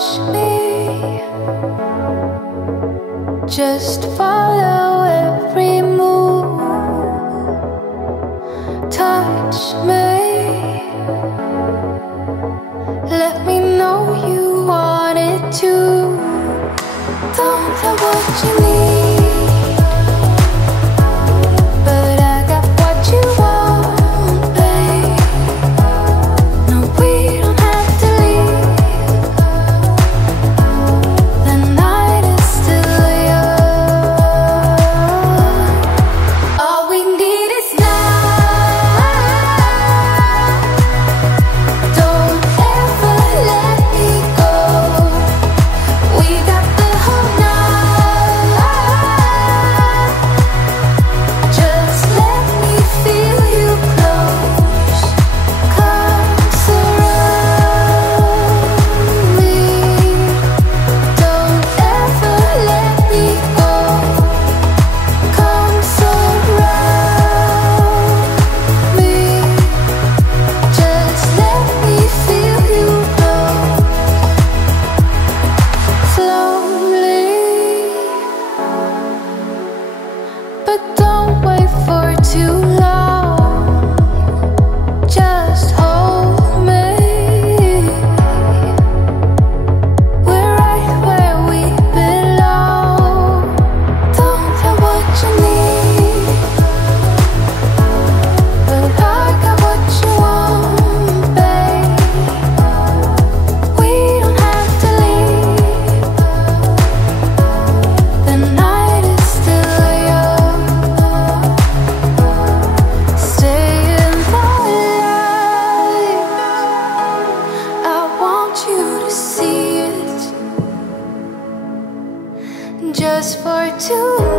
watch me, just follow every move. Touch me, let me know you want it too. Don't know what you need, but I got what you want, babe. No, we don't have to leave. The night is still young. All we need is now. Don't ever let me go. We got the whole night. Just let me feel you close. Come surround me. Don't ever let me go. Come surround me. Just let me feel you close. Slowly, but don't wait for too long. Just hold me. We're right where we belong. Don't know what you need, but I got what you want, babe. We don't have to leave. The night is still young. Stay in the light. I want you to see it, just for tonight.